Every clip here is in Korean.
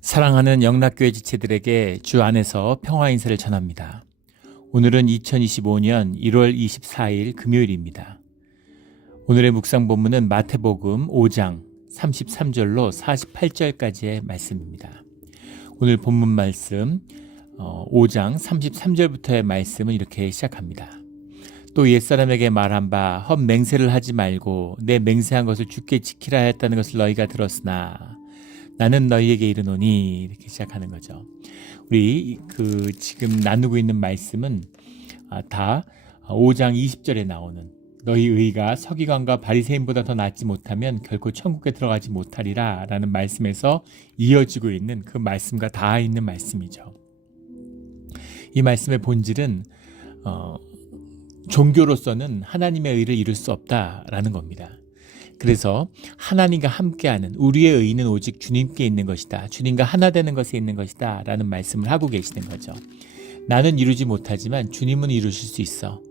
사랑하는 영락교회 지체들에게 주 안에서 평화 인사를 전합니다. 오늘은 2025년 1월 24일 금요일입니다. 오늘의 묵상 본문은 마태복음 5장 33절로 48절까지의 말씀입니다. 오늘 본문 말씀 5장 33절부터의 말씀은 이렇게 시작합니다. 또 옛사람에게 말한 바 헛맹세를 하지 말고 내 맹세한 것을 주께 지키라 했다는 것을 너희가 들었으나 나는 너희에게 이르노니, 이렇게 시작하는 거죠. 우리 지금 나누고 있는 말씀은 다 5장 20절에 나오는 너희 의가 서기관과 바리새인보다 더 낫지 못하면 결코 천국에 들어가지 못하리라 라는 말씀에서 이어지고 있는 그 말씀과 다 있는 말씀이죠. 이 말씀의 본질은 종교로서는 하나님의 의를 이룰 수 없다라는 겁니다. 그래서 하나님과 함께하는 우리의 의는 오직 주님께 있는 것이다. 주님과 하나 되는 것에 있는 것이다 라는 말씀을 하고 계시는 거죠. 나는 이루지 못하지만 주님은 이루실 수 있어.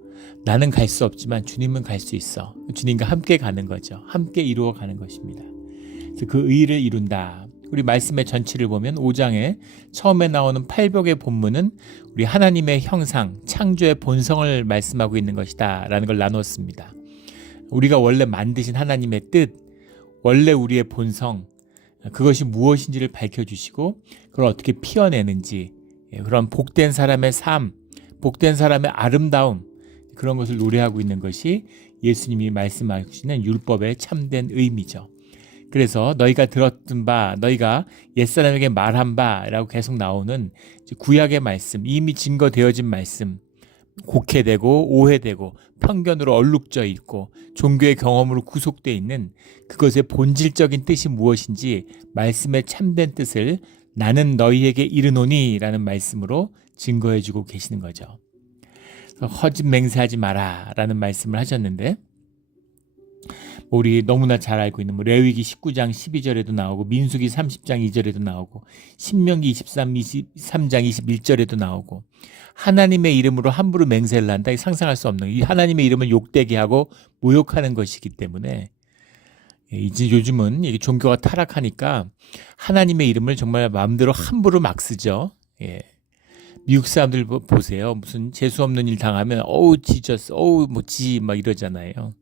나는 갈 수 없지만 주님은 갈 수 있어. 주님과 함께 가는 거죠. 함께 이루어 가는 것입니다. 그래서 그 의를 이룬다. 우리 말씀의 전체를 보면 5장에 처음에 나오는 팔복의 본문은 우리 하나님의 형상, 창조의 본성을 말씀하고 있는 것이다 라는 걸 나눴습니다. 우리가 원래 만드신 하나님의 뜻, 원래 우리의 본성, 그것이 무엇인지를 밝혀주시고 그걸 어떻게 피워내는지, 그런 복된 사람의 삶, 복된 사람의 아름다움, 그런 것을 노래하고 있는 것이 예수님이 말씀하시는 율법의 참된 의미죠. 그래서 너희가 들었던 바, 너희가 옛사람에게 말한 바라고 계속 나오는 구약의 말씀, 이미 증거되어진 말씀, 곡해되고 오해되고 편견으로 얼룩져 있고 종교의 경험으로 구속되어 있는 그것의 본질적인 뜻이 무엇인지 말씀의 참된 뜻을 나는 너희에게 이르노니 라는 말씀으로 증거해주고 계시는 거죠. 헛짓 맹세하지 마라 라는 말씀을 하셨는데, 우리 너무나 잘 알고 있는 레위기 19장 12절에도 나오고 민수기 30장 2절에도 나오고 신명기 23장 21절에도 나오고 하나님의 이름으로 함부로 맹세를 한다. 상상할 수 없는, 이 하나님의 이름을 욕되게 하고 모욕하는 것이기 때문에 이제 요즘은 이게 종교가 타락하니까 하나님의 이름을 정말 마음대로 함부로 막 쓰죠. 미국 사람들 보세요. 무슨 재수 없는 일 당하면 지저스, 막 이러잖아요.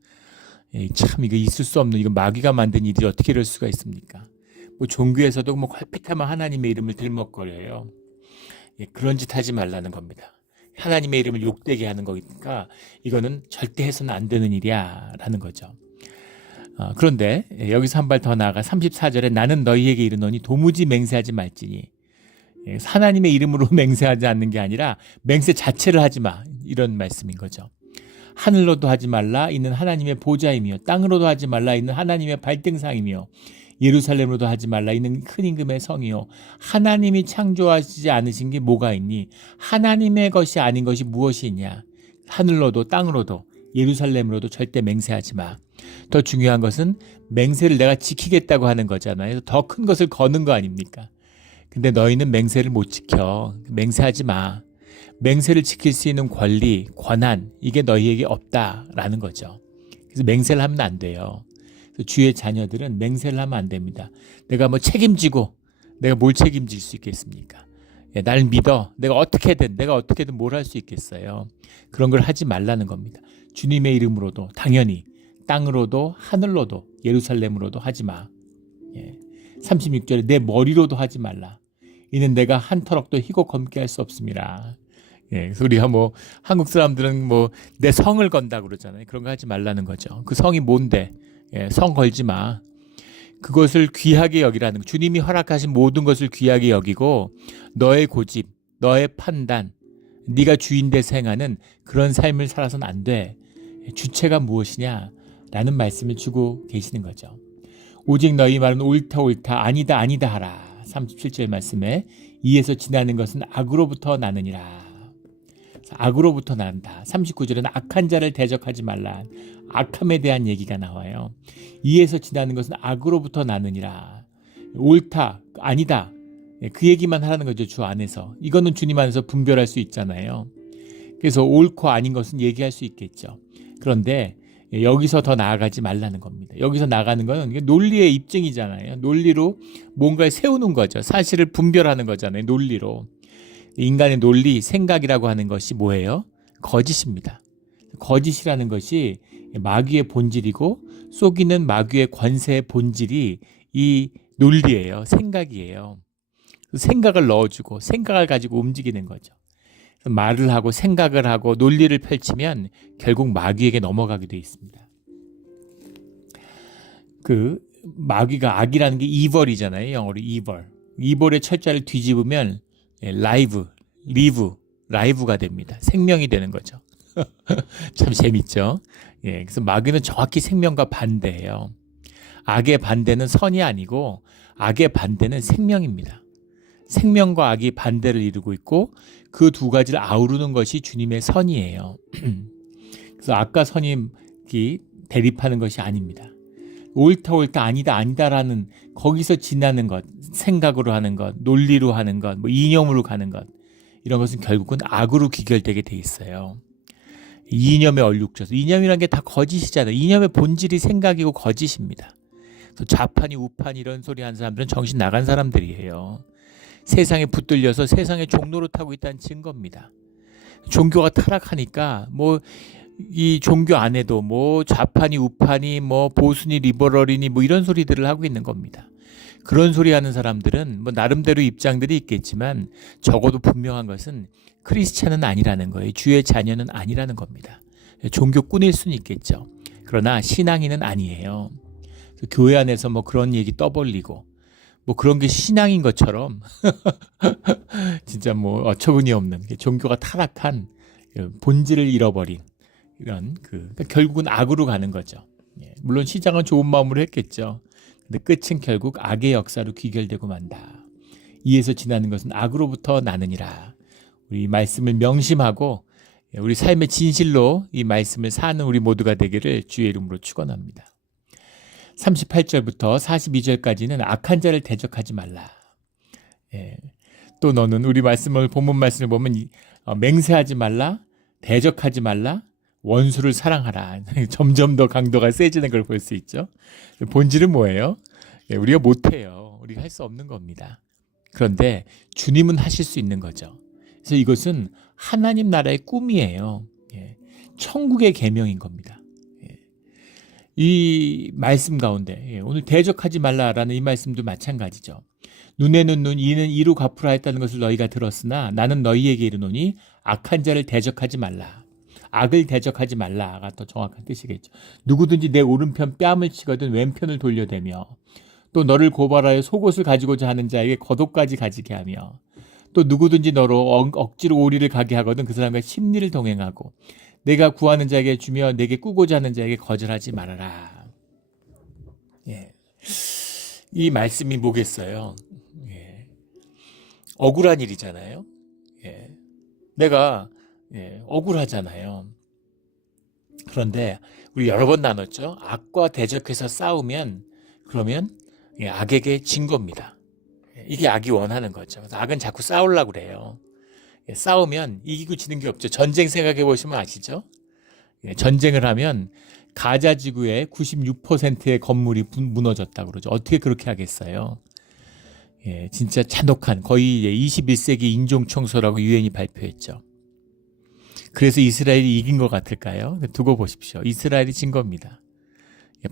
참 이거 있을 수 없는, 이거 마귀가 만든 일이 어떻게 이럴 수가 있습니까? 종교에서도 걸핏하면 하나님의 이름을 들먹거려요. 그런 짓 하지 말라는 겁니다. 하나님의 이름을 욕되게 하는 거니까 이거는 절대 해서는 안 되는 일이야 라는 거죠. 그런데 여기서 한 발 더 나아가 34절에 나는 너희에게 이르노니 도무지 맹세하지 말지니, 하나님의 이름으로 맹세하지 않는 게 아니라 맹세 자체를 하지 마, 이런 말씀인 거죠. 하늘로도 하지 말라, 이는 하나님의 보좌이며 땅으로도 하지 말라, 이는 하나님의 발등상이며 예루살렘으로도 하지 말라, 이는 큰 임금의 성이요 하나님이 창조하시지 않으신 게 뭐가 있니? 하나님의 것이 아닌 것이 무엇이 있냐? 하늘로도 땅으로도 예루살렘으로도 절대 맹세하지 마. 더 중요한 것은 맹세를 내가 지키겠다고 하는 거잖아요. 더 큰 것을 거는 거 아닙니까? 근데 너희는 맹세를 못 지켜. 맹세하지 마. 맹세를 지킬 수 있는 권리, 권한, 이게 너희에게 없다라는 거죠. 그래서 맹세를 하면 안 돼요. 주의 자녀들은 맹세를 하면 안 됩니다. 내가 책임지고 내가 뭘 책임질 수 있겠습니까? 날 믿어. 내가 어떻게든 뭘 할 수 있겠어요. 그런 걸 하지 말라는 겁니다. 주님의 이름으로도 당연히 땅으로도 하늘로도 예루살렘으로도 하지 마. 36절에 내 머리로도 하지 말라. 이는 내가 한 터럭도 희고 검게 할 수 없습니다. 그래서 우리가 한국 사람들은 내 성을 건다 그러잖아요. 그런 거 하지 말라는 거죠. 그 성이 뭔데? 성 걸지 마. 그것을 귀하게 여기라는 거. 주님이 허락하신 모든 것을 귀하게 여기고 너의 고집, 너의 판단, 네가 주인 돼 행하는 그런 삶을 살아서는 안 돼. 주체가 무엇이냐? 라는 말씀을 주고 계시는 거죠. 오직 너희 말은 옳다 아니다 하라. 37절 말씀에 이에서 지나는 것은 악으로부터 나느니라. 악으로부터 난다. 39절에는 악한 자를 대적하지 말라. 악함에 대한 얘기가 나와요. 이에서 지나는 것은 악으로부터 나느니라. 옳다, 아니다. 그 얘기만 하라는 거죠. 주 안에서. 이거는 주님 안에서 분별할 수 있잖아요. 그래서 옳고 아닌 것은 얘기할 수 있겠죠. 그런데 여기서 더 나아가지 말라는 겁니다. 여기서 나가는 건 논리의 입증이잖아요. 논리로 뭔가를 세우는 거죠. 사실을 분별하는 거잖아요. 논리로. 인간의 논리, 생각이라고 하는 것이 뭐예요? 거짓입니다. 거짓이라는 것이 마귀의 본질이고 속이는 마귀의 권세의 본질이 이 논리예요. 생각이에요. 생각을 넣어주고 생각을 가지고 움직이는 거죠. 말을 하고 생각을 하고 논리를 펼치면 결국 마귀에게 넘어가게 돼 있습니다. 그 마귀가 악이라는 게 이벌이잖아요. 영어로 이벌. 이벌의 철자를 뒤집으면 라이브가 됩니다. 생명이 되는 거죠. 참 재밌죠. 그래서 마귀는 정확히 생명과 반대예요. 악의 반대는 선이 아니고 악의 반대는 생명입니다. 생명과 악이 반대를 이루고 있고 그 두 가지를 아우르는 것이 주님의 선이에요. 그래서 악과 선이 대립하는 것이 아닙니다. 옳다 아니다라는 거기서 지나는 것, 생각으로 하는 것, 논리로 하는 것, 이념으로 가는 것, 이런 것은 결국은 악으로 귀결되게 돼 있어요. 이념에 얼룩져서. 이념이란 게 다 거짓이잖아요. 이념의 본질이 생각이고 거짓입니다. 그래서 좌판이 우판이 이런 소리 하는 사람들은 정신 나간 사람들이에요. 세상에 붙들려서 세상의 종로를 타고 있다는 증거입니다. 종교가 타락하니까 이 종교 안에도 좌판이 우판이 보수니 리버럴이니 이런 소리들을 하고 있는 겁니다. 그런 소리 하는 사람들은 나름대로 입장들이 있겠지만 적어도 분명한 것은 크리스찬은 아니라는 거예요. 주의 자녀는 아니라는 겁니다. 종교꾼일 수는 있겠죠. 그러나 신앙인은 아니에요. 교회 안에서 그런 얘기 떠벌리고 그런 게 신앙인 것처럼 진짜 어처구니 없는 종교가 타락한 본질을 잃어버린 이런 그러니까 결국은 악으로 가는 거죠. 물론 시작은 좋은 마음으로 했겠죠. 근데 끝은 결국 악의 역사로 귀결되고 만다. 이에서 지나는 것은 악으로부터 나느니라. 우리 말씀을 명심하고 우리 삶의 진실로 이 말씀을 사는 우리 모두가 되기를 주의 이름으로 축원합니다. 38절부터 42절까지는 악한 자를 대적하지 말라. 또 너는 우리 본문 말씀을 보면 맹세하지 말라, 대적하지 말라, 원수를 사랑하라. 점점 더 강도가 세지는 걸 볼 수 있죠. 본질은 뭐예요? 우리가 못해요. 우리가 할 수 없는 겁니다. 그런데 주님은 하실 수 있는 거죠. 그래서 이것은 하나님 나라의 꿈이에요. 천국의 계명인 겁니다. 이 말씀 가운데 오늘 대적하지 말라라는 이 말씀도 마찬가지죠. 눈에는 눈, 이는 이로 갚으라 했다는 것을 너희가 들었으나 나는 너희에게 이르노니 악한 자를 대적하지 말라. 악을 대적하지 말라가 더 정확한 뜻이겠죠. 누구든지 내 오른편 뺨을 치거든 왼편을 돌려대며 또 너를 고발하여 속옷을 가지고자 하는 자에게 겉옷까지 가지게 하며 또 누구든지 너로 억지로 오리를 가게 하거든 그 사람과 심리를 동행하고 내가 구하는 자에게 주며 내게 꾸고자 하는 자에게 거절하지 말아라. 이 말씀이 뭐겠어요? 억울한 일이잖아요. 내가 억울하잖아요. 그런데 우리 여러 번 나눴죠. 악과 대적해서 싸우면 그러면 악에게 진 겁니다. 이게 악이 원하는 거죠. 그래서 악은 자꾸 싸우려고 그래요. 싸우면 이기고 지는 게 없죠. 전쟁 생각해 보시면 아시죠? 전쟁을 하면 가자 지구의 96%의 건물이 무너졌다고 그러죠. 어떻게 그렇게 하겠어요? 진짜 잔혹한 거의 21세기 인종청소라고 유엔이 발표했죠. 그래서 이스라엘이 이긴 것 같을까요? 두고 보십시오. 이스라엘이 진 겁니다.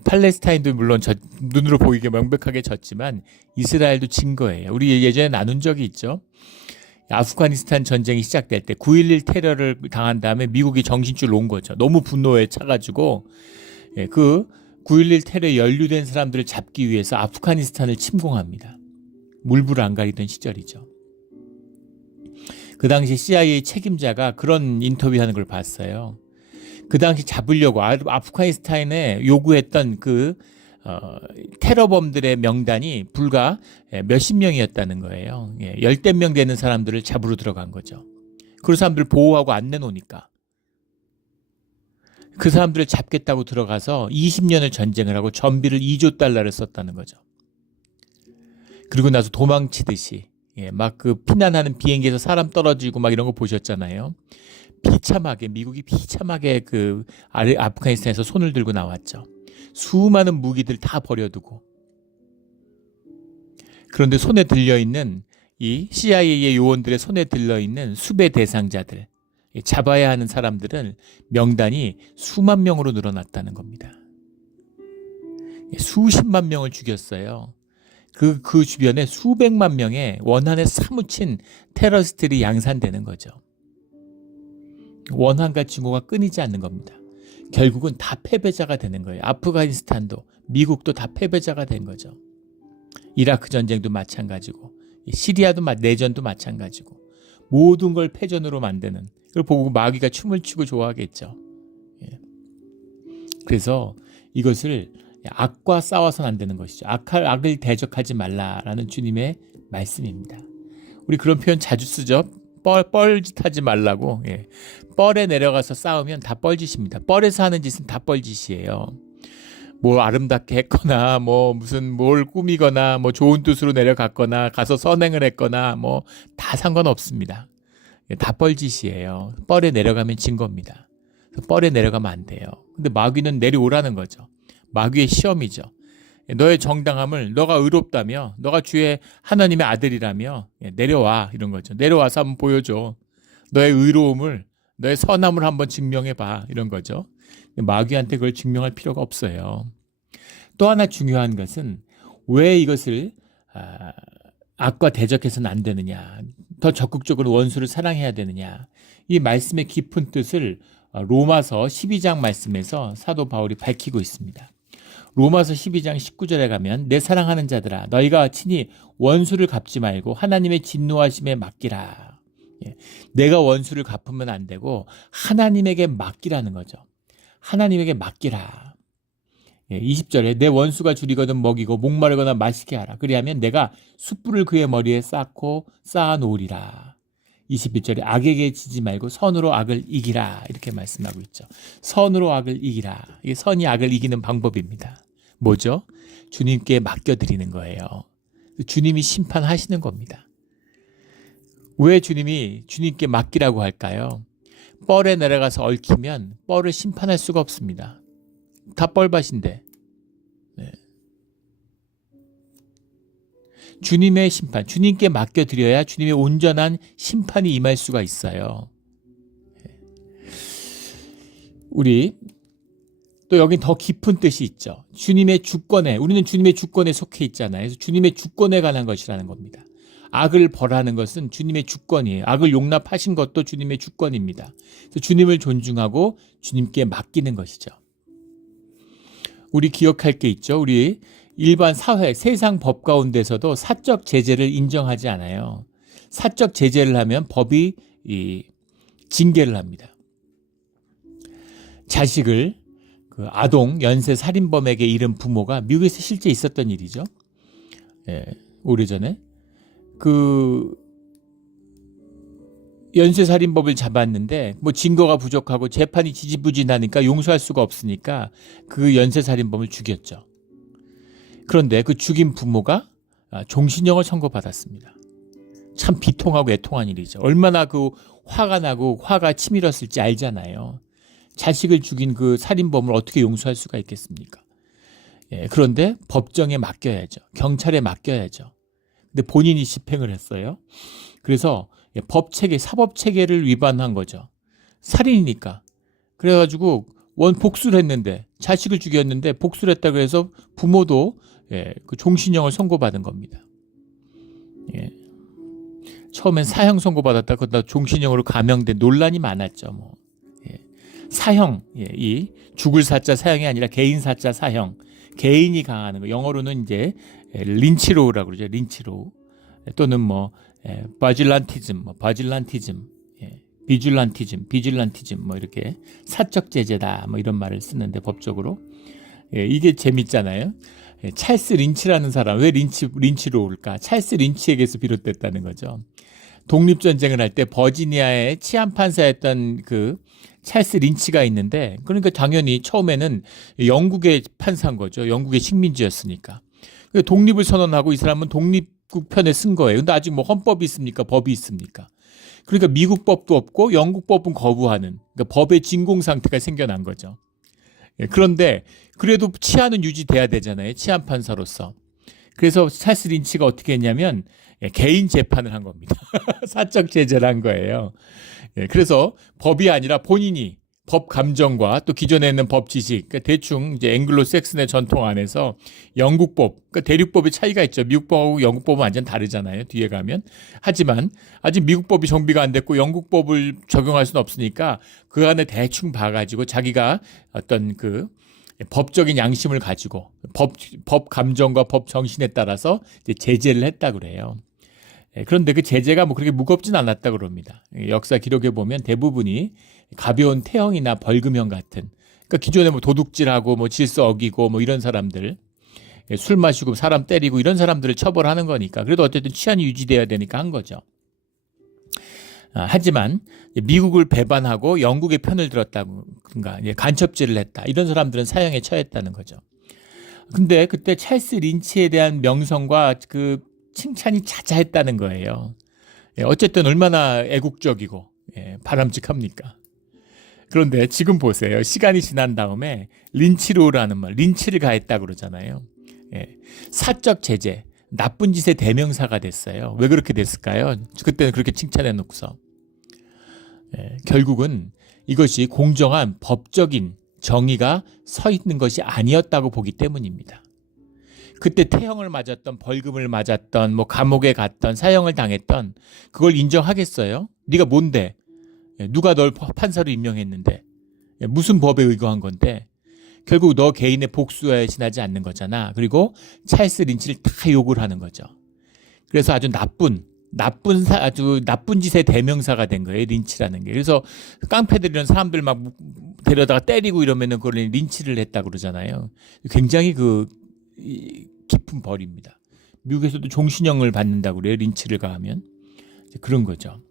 팔레스타인도 물론 눈으로 보이게 명백하게 졌지만 이스라엘도 진 거예요. 우리 예전에 나눈 적이 있죠. 아프가니스탄 전쟁이 시작될 때 9.11 테러를 당한 다음에 미국이 정신줄 놓은 거죠. 너무 분노에 차가지고 그 9.11 테러에 연루된 사람들을 잡기 위해서 아프가니스탄을 침공합니다. 물불을 안 가리던 시절이죠. 그 당시 CIA 책임자가 그런 인터뷰하는 걸 봤어요. 그 당시 잡으려고 아프가니스탄에 요구했던 테러범들의 명단이 불과 몇십 명이었다는 거예요. 열댓 명 되는 사람들을 잡으러 들어간 거죠. 그 사람들을 보호하고 안 내놓으니까. 그 사람들을 잡겠다고 들어가서 20년을 전쟁을 하고 전비를 2조 달러를 썼다는 거죠. 그리고 나서 도망치듯이 막 피난하는 비행기에서 사람 떨어지고 막 이런 거 보셨잖아요. 미국이 비참하게 그 아프가니스탄에서 손을 들고 나왔죠. 수많은 무기들 다 버려두고. 그런데 손에 들려있는 이 CIA 요원들의 손에 들려있는 수배 대상자들, 잡아야 하는 사람들은 명단이 수만 명으로 늘어났다는 겁니다. 수십만 명을 죽였어요. 그 주변에 수백만 명의 원한에 사무친 테러리스트들이 양산되는 거죠. 원한과 증오가 끊이지 않는 겁니다. 결국은 다 패배자가 되는 거예요. 아프가니스탄도 미국도 다 패배자가 된 거죠. 이라크 전쟁도 마찬가지고 시리아도 내전도 마찬가지고 모든 걸 패전으로 만드는, 그걸 보고 마귀가 춤을 추고 좋아하겠죠. 그래서 이것을 악과 싸워서는 안 되는 것이죠. 악을 대적하지 말라라는 주님의 말씀입니다. 우리 그런 표현 자주 쓰죠. 뻘짓하지 말라고. 뻘에 내려가서 싸우면 다 뻘짓입니다. 뻘에서 하는 짓은 다 뻘짓이에요. 뭐 아름답게 했거나 뭐 무슨 뭘 꾸미거나 뭐 좋은 뜻으로 내려갔거나 가서 선행을 했거나 뭐 다 상관없습니다. 다 뻘짓이에요. 뻘에 내려가면 진 겁니다. 뻘에 내려가면 안 돼요. 근데 마귀는 내려오라는 거죠. 마귀의 시험이죠. 너의 정당함을, 너가 의롭다며, 너가 주의 하나님의 아들이라며 내려와, 이런 거죠. 내려와서 한번 보여줘. 너의 의로움을, 너의 선함을 한번 증명해봐, 이런 거죠. 마귀한테 그걸 증명할 필요가 없어요. 또 하나 중요한 것은 왜 이것을 악과 대적해서는 안 되느냐, 더 적극적으로 원수를 사랑해야 되느냐, 이 말씀의 깊은 뜻을 로마서 12장 말씀에서 사도 바울이 밝히고 있습니다. 로마서 12장 19절에 가면 내 사랑하는 자들아 너희가 친히 원수를 갚지 말고 하나님의 진노하심에 맡기라. 내가 원수를 갚으면 안 되고 하나님에게 맡기라는 거죠. 하나님에게 맡기라. 20절에 내 원수가 줄이거든 먹이고 목마르거나 마시게 하라. 그리하면 내가 숯불을 그의 머리에 쌓고 쌓아 놓으리라. 21절에 악에게 지지 말고 선으로 악을 이기라. 이렇게 말씀하고 있죠. 선으로 악을 이기라. 이게 선이 악을 이기는 방법입니다. 뭐죠? 주님께 맡겨드리는 거예요. 주님이 심판하시는 겁니다. 왜 주님이 주님께 맡기라고 할까요? 뻘에 내려가서 얽히면 뻘을 심판할 수가 없습니다. 다 뻘밭인데. 네. 주님의 심판, 주님께 맡겨드려야 주님의 온전한 심판이 임할 수가 있어요. 우리 또 여긴 더 깊은 뜻이 있죠. 주님의 주권에, 우리는 주님의 주권에 속해 있잖아요. 그래서 주님의 주권에 관한 것이라는 겁니다. 악을 벌하는 것은 주님의 주권이에요. 악을 용납하신 것도 주님의 주권입니다. 그래서 주님을 존중하고 주님께 맡기는 것이죠. 우리 기억할 게 있죠. 우리 일반 사회, 세상 법 가운데서도 사적 제재를 인정하지 않아요. 사적 제재를 하면 법이 징계를 합니다. 자식을 아동, 연쇄 살인범에게 잃은 부모가 미국에서 실제 있었던 일이죠. 오래전에. 연쇄살인범을 잡았는데 뭐 증거가 부족하고 재판이 지지부진하니까 용서할 수가 없으니까 그 연쇄살인범을 죽였죠. 그런데 그 죽인 부모가 종신형을 선고받았습니다. 참 비통하고 애통한 일이죠. 얼마나 그 화가 나고 화가 치밀었을지 알잖아요. 자식을 죽인 그 살인범을 어떻게 용서할 수가 있겠습니까? 그런데 법정에 맡겨야죠. 경찰에 맡겨야죠. 근데 본인이 집행을 했어요. 그래서 법체계, 사법체계를 위반한 거죠. 살인이니까. 그래가지고 복수를 했는데, 자식을 죽였는데 복수를 했다고 해서 부모도 그 종신형을 선고받은 겁니다. 처음엔 사형 선고받았다, 그러다 종신형으로 감형된 논란이 많았죠. 사형, 이 죽을 사자 사형이 아니라 개인 사자 사형, 개인이 강하는 거. 영어로는 이제 린치로우라고 그러죠. 린치로우. 또는 바질란티즘, 비줄란티즘 이렇게 사적 제재다 이런 말을 쓰는데 법적으로 이게 재밌잖아요. 찰스 린치라는 사람, 왜 린치로울까? 찰스 린치에게서 비롯됐다는 거죠. 독립전쟁을 할 때 버지니아의 치안판사였던 그 찰스 린치가 있는데, 그러니까 당연히 처음에는 영국의 판사인 거죠. 영국의 식민지였으니까. 독립을 선언하고 이 사람은 독립국 편에 쓴 거예요. 근데 아직 헌법이 있습니까? 법이 있습니까? 그러니까 미국 법도 없고 영국 법은 거부하는, 그러니까 법의 진공 상태가 생겨난 거죠. 그런데 그래도 치안은 유지돼야 되잖아요. 치안 판사로서. 그래서 찰스 린치가 어떻게 했냐면 개인 재판을 한 겁니다. 사적 제재를 한 거예요. 그래서 법이 아니라 본인이 법 감정과 또 기존에 있는 법 지식, 그러니까 대충 이제 앵글로색슨의 전통 안에서 영국법, 그러니까 대륙법의 차이가 있죠. 미국법하고 영국법은 완전 다르잖아요. 뒤에 가면. 하지만 아직 미국법이 정비가 안 됐고 영국법을 적용할 수는 없으니까 그 안에 대충 봐가지고 자기가 어떤 그 법적인 양심을 가지고 법 감정과 법 정신에 따라서 이제 제재를 했다 그래요. 그런데 그 제재가 뭐 그렇게 무겁진 않았다 그럽니다. 역사 기록에 보면 대부분이 가벼운 태형이나 벌금형 같은, 그러니까 기존에 뭐 도둑질하고 뭐 질서 어기고 뭐 이런 사람들, 술 마시고 사람 때리고 이런 사람들을 처벌하는 거니까 그래도 어쨌든 치안이 유지돼야 되니까 한 거죠. 하지만 미국을 배반하고 영국의 편을 들었다든가 간첩질을 했다, 이런 사람들은 사형에 처했다는 거죠. 근데 그때 찰스 린치에 대한 명성과 그 칭찬이 자자했다는 거예요. 어쨌든 얼마나 애국적이고 바람직합니까? 그런데 지금 보세요. 시간이 지난 다음에 린치로라는 말, 린치를 가했다 그러잖아요. 사적 제재, 나쁜 짓의 대명사가 됐어요. 왜 그렇게 됐을까요? 그때는 그렇게 칭찬해 놓고서. 결국은 이것이 공정한 법적인 정의가 서 있는 것이 아니었다고 보기 때문입니다. 그때 태형을 맞았던, 벌금을 맞았던, 뭐 감옥에 갔던, 사형을 당했던, 그걸 인정하겠어요? 네가 뭔데? 누가 널 판사로 임명했는데? 무슨 법에 의거한 건데? 결국 너 개인의 복수에 지나지 않는 거잖아. 그리고 찰스 린치를 다 욕을 하는 거죠. 그래서 아주 아주 나쁜 짓의 대명사가 된 거예요, 린치라는 게. 그래서 깡패들이랑 사람들 막 데려다가 때리고 이러면은 그걸 린치를 했다 그러잖아요. 굉장히 깊은 벌입니다. 미국에서도 종신형을 받는다고 그래요, 린치를 가하면. 그런 거죠.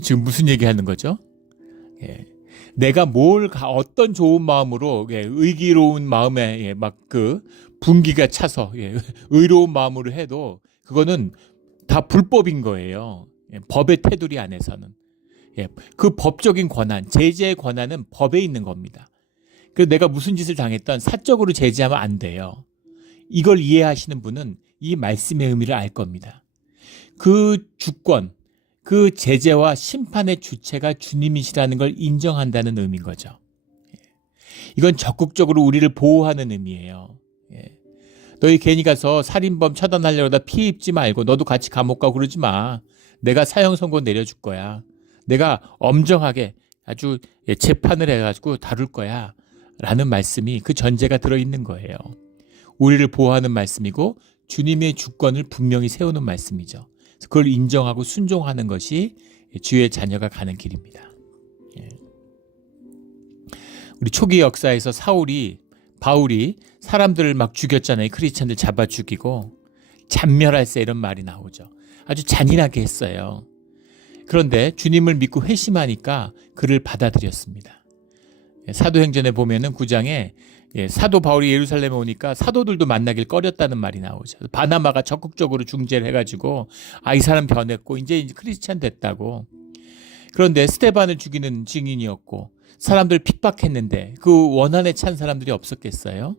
지금 무슨 얘기하는 거죠? 내가 어떤 좋은 마음으로, 의기로운 마음에 막 그 분기가 차서 의로운 마음으로 해도 그거는 다 불법인 거예요. 법의 테두리 안에서는. 그 법적인 권한, 제재의 권한은 법에 있는 겁니다. 그래서 내가 무슨 짓을 당했던 사적으로 제재하면 안 돼요. 이걸 이해하시는 분은 이 말씀의 의미를 알 겁니다. 그 주권, 그 제재와 심판의 주체가 주님이시라는 걸 인정한다는 의미인 거죠. 이건 적극적으로 우리를 보호하는 의미예요. 너희 괜히 가서 살인범 처단하려다 피해 입지 말고 너도 같이 감옥 가고 그러지 마. 내가 사형 선고 내려줄 거야. 내가 엄정하게 아주 재판을 해가지고 다룰 거야. 라는 말씀이 그 전제가 들어있는 거예요. 우리를 보호하는 말씀이고 주님의 주권을 분명히 세우는 말씀이죠. 그걸 인정하고 순종하는 것이 주의 자녀가 가는 길입니다. 우리 초기 역사에서 바울이 사람들을 막 죽였잖아요. 크리스천들 잡아 죽이고 잔멸할세 이런 말이 나오죠. 아주 잔인하게 했어요. 그런데 주님을 믿고 회심하니까 그를 받아들였습니다. 사도행전에 보면은 9장에 사도 바울이 예루살렘에 오니까 사도들도 만나길 꺼렸다는 말이 나오죠. 바나바가 적극적으로 중재를 해가지고 이 사람 변했고 이제 크리스찬 됐다고. 그런데 스데반을 죽이는 증인이었고 사람들 핍박했는데 그 원한에 찬 사람들이 없었겠어요?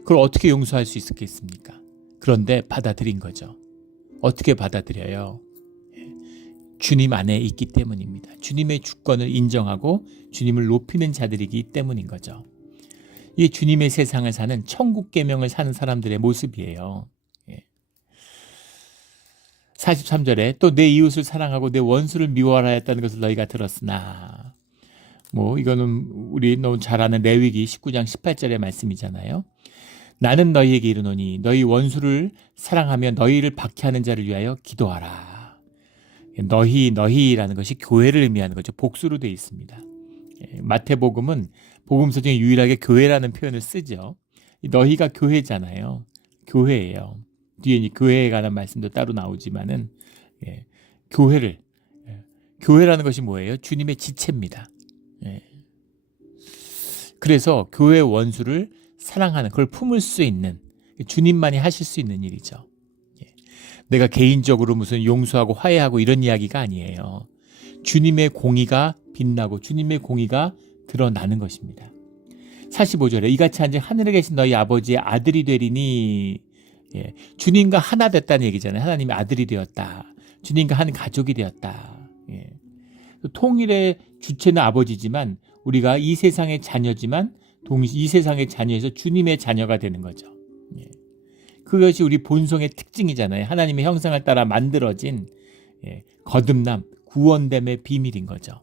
그걸 어떻게 용서할 수 있었겠습니까? 그런데 받아들인 거죠. 어떻게 받아들여요? 주님 안에 있기 때문입니다. 주님의 주권을 인정하고 주님을 높이는 자들이기 때문인 거죠. 이게 주님의 세상을 사는 천국 계명을 사는 사람들의 모습이에요. 43절에 또 내 이웃을 사랑하고 내 원수를 미워하라 했다는 것을 너희가 들었으나, 이거는 우리 너무 잘 아는 레위기 19장 18절의 말씀이잖아요. 나는 너희에게 이르노니 너희 원수를 사랑하며 너희를 박해하는 자를 위하여 기도하라. 너희라는 것이 교회를 의미하는 거죠. 복수로 되어 있습니다. 마태복음은 복음서 중에 유일하게 교회라는 표현을 쓰죠. 너희가 교회잖아요. 교회예요. 뒤에 교회에 관한 말씀도 따로 나오지만은 교회라는 것이 뭐예요? 주님의 지체입니다. 그래서 교회 원수를 사랑하는, 그걸 품을 수 있는, 주님만이 하실 수 있는 일이죠. 내가 개인적으로 무슨 용서하고 화해하고 이런 이야기가 아니에요. 주님의 공의가 빛나고 주님의 공의가 드러나는 것입니다. 45절에 이같이 한즉 하늘에 계신 너희 아버지의 아들이 되리니, 예, 주님과 하나 됐다는 얘기잖아요. 하나님의 아들이 되었다. 주님과 한 가족이 되었다. 예. 통일의 주체는 아버지지만 우리가 이 세상의 자녀지만 동시에 이 세상의 자녀에서 주님의 자녀가 되는 거죠. 예. 그것이 우리 본성의 특징이잖아요. 하나님의 형상을 따라 만들어진, 예, 거듭남, 구원됨의 비밀인 거죠.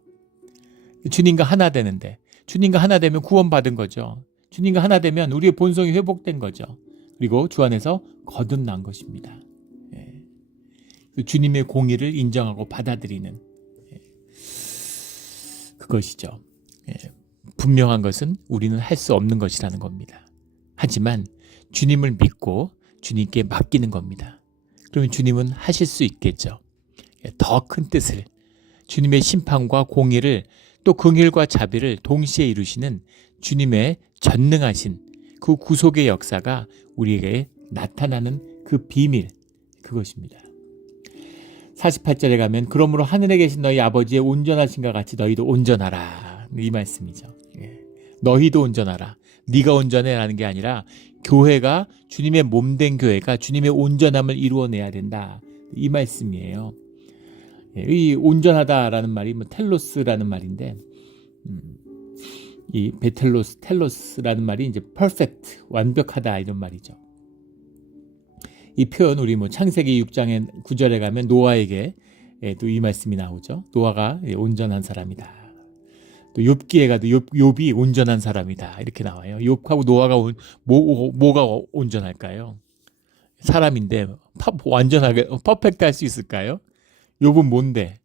주님과 하나 되는데, 주님과 하나 되면 구원받은 거죠. 주님과 하나 되면 우리의 본성이 회복된 거죠. 그리고 주 안에서 거듭난 것입니다. 예. 주님의 공의를 인정하고 받아들이는, 예, 그것이죠. 예. 분명한 것은 우리는 할 수 없는 것이라는 겁니다. 하지만 주님을 믿고 주님께 맡기는 겁니다. 그러면 주님은 하실 수 있겠죠. 더 큰 뜻을, 주님의 심판과 공의를 또 긍휼과 자비를 동시에 이루시는 주님의 전능하신 그 구속의 역사가 우리에게 나타나는 그 비밀, 그것입니다. 48절에 가면 그러므로 하늘에 계신 너희 아버지의 온전하신과 같이 너희도 온전하라, 이 말씀이죠. 예. 너희도 온전하라. 네가 온전해라는 게 아니라 교회가, 주님의 몸된 교회가 주님의 온전함을 이루어내야 된다, 이 말씀이에요. 이 온전하다라는 말이 텔로스라는 말인데, 이 텔로스라는 말이 이제 perfect, 완벽하다, 이런 말이죠. 이 표현 우리 창세기 6장의 9절에 가면 노아에게 또 이 말씀이 나오죠. 노아가 온전한 사람이다. 또 욥기에 가도 욥이 온전한 사람이다, 이렇게 나와요. 욥하고 노아가 뭐가 온전할까요? 사람인데 완전하게 퍼펙트 할 수 있을까요? 욥은 뭔데?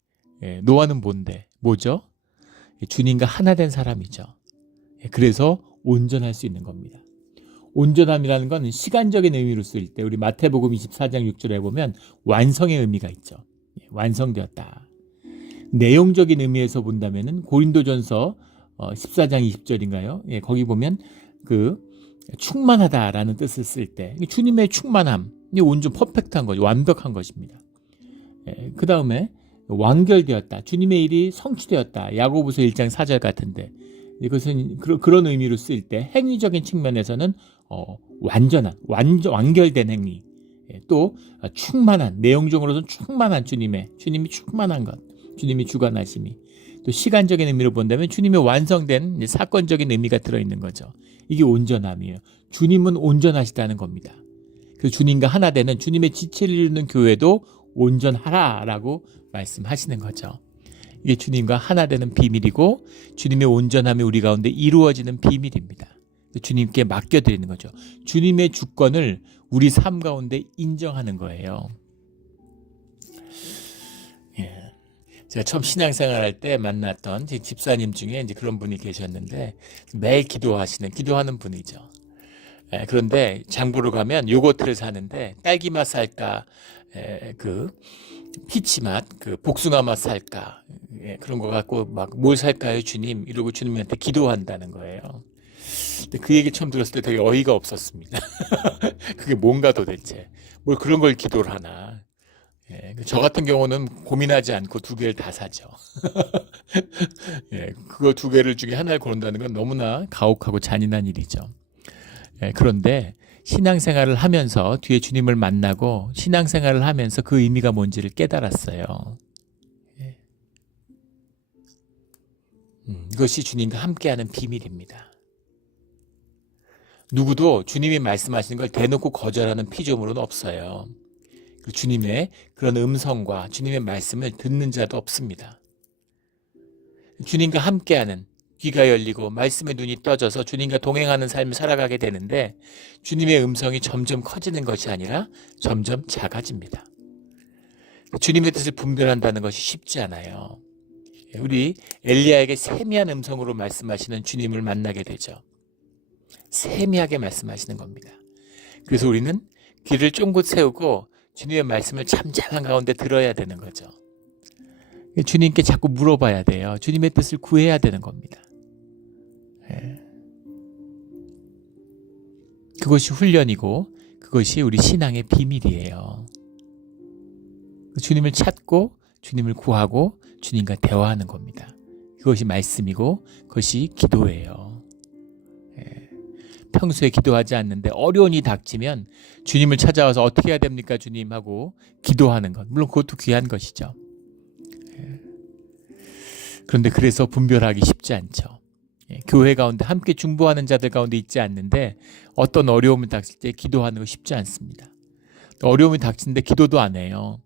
노아는 뭔데? 뭐죠? 주님과 하나 된 사람이죠. 그래서 온전할 수 있는 겁니다. 온전함이라는 건 시간적인 의미로 쓰일 때 우리 마태복음 24장 6절에 보면 완성의 의미가 있죠. 완성되었다. 내용적인 의미에서 본다면은 고린도전서 14장 20절인가요? 거기 보면 그 충만하다라는 뜻을 쓸 때 주님의 충만함, 온전 퍼펙트한 거죠. 완벽한 것입니다. 그 다음에 완결되었다. 주님의 일이 성취되었다. 야고보서 1장 4절 같은데 이것은 그런 의미로 쓰일 때 행위적인 측면에서는 완결된 행위, 또 충만한, 내용적으로는 충만한 주님이 충만한 것, 주님이 주관하심이, 또 시간적인 의미로 본다면 주님의 완성된 사건적인 의미가 들어있는 거죠. 이게 온전함이에요. 주님은 온전하시다는 겁니다. 그 주님과 하나 되는 주님의 지체를 이루는 교회도 온전하라라고 말씀하시는 거죠. 이게 주님과 하나 되는 비밀이고 주님의 온전함이 우리 가운데 이루어지는 비밀입니다. 주님께 맡겨드리는 거죠. 주님의 주권을 우리 삶 가운데 인정하는 거예요. 예. 제가 처음 신앙생활 할 때 만났던 제 집사님 중에 이제 그런 분이 계셨는데 매일 기도하는 분이죠. 그런데 장보러 가면 요거트를 사는데 딸기 맛 살까, 그 피치 맛, 그 복숭아 맛 살까, 그런 거 갖고 막 뭘 살까요 주님, 이러고 주님한테 기도한다는 거예요. 근데 그 얘기 처음 들었을 때 되게 어이가 없었습니다. 그게 뭔가 도대체 뭘 그런 걸 기도를 하나. 저 같은 경우는 고민하지 않고 두 개를 다 사죠. 그거 두 개를 중에 하나를 고른다는 건 너무나 가혹하고 잔인한 일이죠. 그런데 신앙생활을 하면서 뒤에 주님을 만나고 신앙생활을 하면서 그 의미가 뭔지를 깨달았어요. 이것이 주님과 함께하는 비밀입니다. 누구도 주님이 말씀하시는 걸 대놓고 거절하는 피조물은 없어요. 주님의 그런 음성과 주님의 말씀을 듣는 자도 없습니다. 주님과 함께하는, 귀가 열리고 말씀의 눈이 떠져서 주님과 동행하는 삶을 살아가게 되는데 주님의 음성이 점점 커지는 것이 아니라 점점 작아집니다. 주님의 뜻을 분별한다는 것이 쉽지 않아요. 우리 엘리야에게 세미한 음성으로 말씀하시는 주님을 만나게 되죠. 세미하게 말씀하시는 겁니다. 그래서 우리는 귀를 쫑긋 세우고 주님의 말씀을 잠잠한 가운데 들어야 되는 거죠. 주님께 자꾸 물어봐야 돼요. 주님의 뜻을 구해야 되는 겁니다. 그것이 훈련이고 그것이 우리 신앙의 비밀이에요. 주님을 찾고 주님을 구하고 주님과 대화하는 겁니다. 그것이 말씀이고 그것이 기도예요. 평소에 기도하지 않는데 어려운 일이 닥치면 주님을 찾아와서 어떻게 해야 됩니까 주님 하고 기도하는 것, 물론 그것도 귀한 것이죠. 그런데 그래서 분별하기 쉽지 않죠. 교회 가운데 함께 중보하는 자들 가운데 있지 않는데 어떤 어려움을 닥칠 때 기도하는 거 쉽지 않습니다. 어려움이 닥치는데 기도도 안 해요.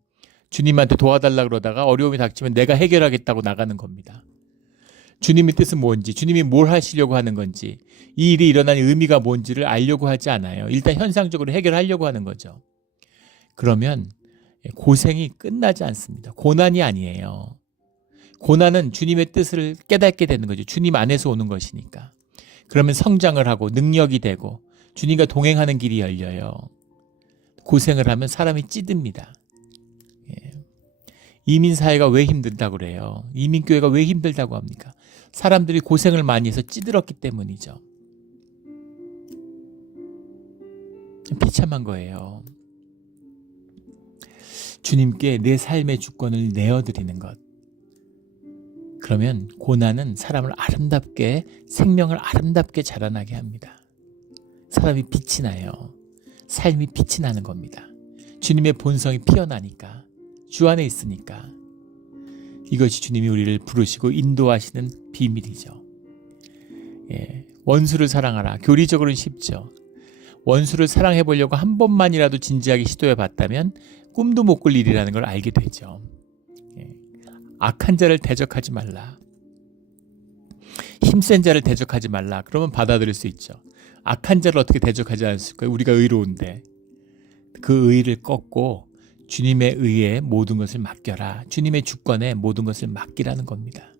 주님한테 도와달라 그러다가 어려움이 닥치면 내가 해결하겠다고 나가는 겁니다. 주님의 뜻은 뭔지, 주님이 뭘 하시려고 하는 건지, 이 일이 일어나는 의미가 뭔지를 알려고 하지 않아요. 일단 현상적으로 해결하려고 하는 거죠. 그러면 고생이 끝나지 않습니다. 고난이 아니에요. 고난은 주님의 뜻을 깨닫게 되는 거죠. 주님 안에서 오는 것이니까. 그러면 성장을 하고 능력이 되고 주님과 동행하는 길이 열려요. 고생을 하면 사람이 찌듭니다. 이민사회가 왜 힘들다고 그래요? 이민교회가 왜 힘들다고 합니까? 사람들이 고생을 많이 해서 찌들었기 때문이죠. 비참한 거예요. 주님께 내 삶의 주권을 내어드리는 것. 그러면 고난은 사람을 아름답게, 생명을 아름답게 자라나게 합니다. 사람이 빛이 나요. 삶이 빛이 나는 겁니다. 주님의 본성이 피어나니까, 주 안에 있으니까. 이것이 주님이 우리를 부르시고 인도하시는 비밀이죠. 원수를 사랑하라. 교리적으로는 쉽죠. 원수를 사랑해 보려고 한 번만이라도 진지하게 시도해 봤다면 꿈도 못 꿀 일이라는 걸 알게 되죠. 악한 자를 대적하지 말라. 힘센 자를 대적하지 말라. 그러면 받아들일 수 있죠. 악한 자를 어떻게 대적하지 않을까요? 우리가 의로운데. 그 의를 꺾고 주님의 의에 모든 것을 맡겨라. 주님의 주권에 모든 것을 맡기라는 겁니다.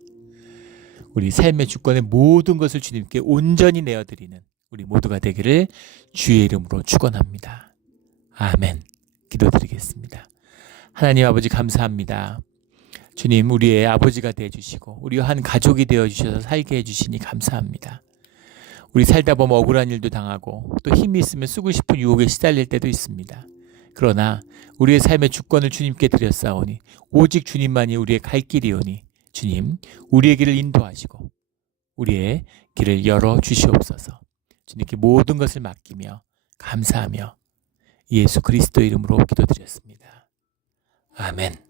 우리 삶의 주권의 모든 것을 주님께 온전히 내어드리는 우리 모두가 되기를 주의 이름으로 축원합니다. 아멘. 기도드리겠습니다. 하나님 아버지 감사합니다. 주님 우리의 아버지가 되어주시고 우리와 한 가족이 되어주셔서 살게 해주시니 감사합니다. 우리 살다 보면 억울한 일도 당하고 또 힘이 있으면 쓰고 싶은 유혹에 시달릴 때도 있습니다. 그러나 우리의 삶의 주권을 주님께 드렸사오니 오직 주님만이 우리의 갈 길이오니 주님 우리의 길을 인도하시고 우리의 길을 열어주시옵소서. 주님께 모든 것을 맡기며 감사하며 예수 그리스도 이름으로 기도드렸습니다. 아멘.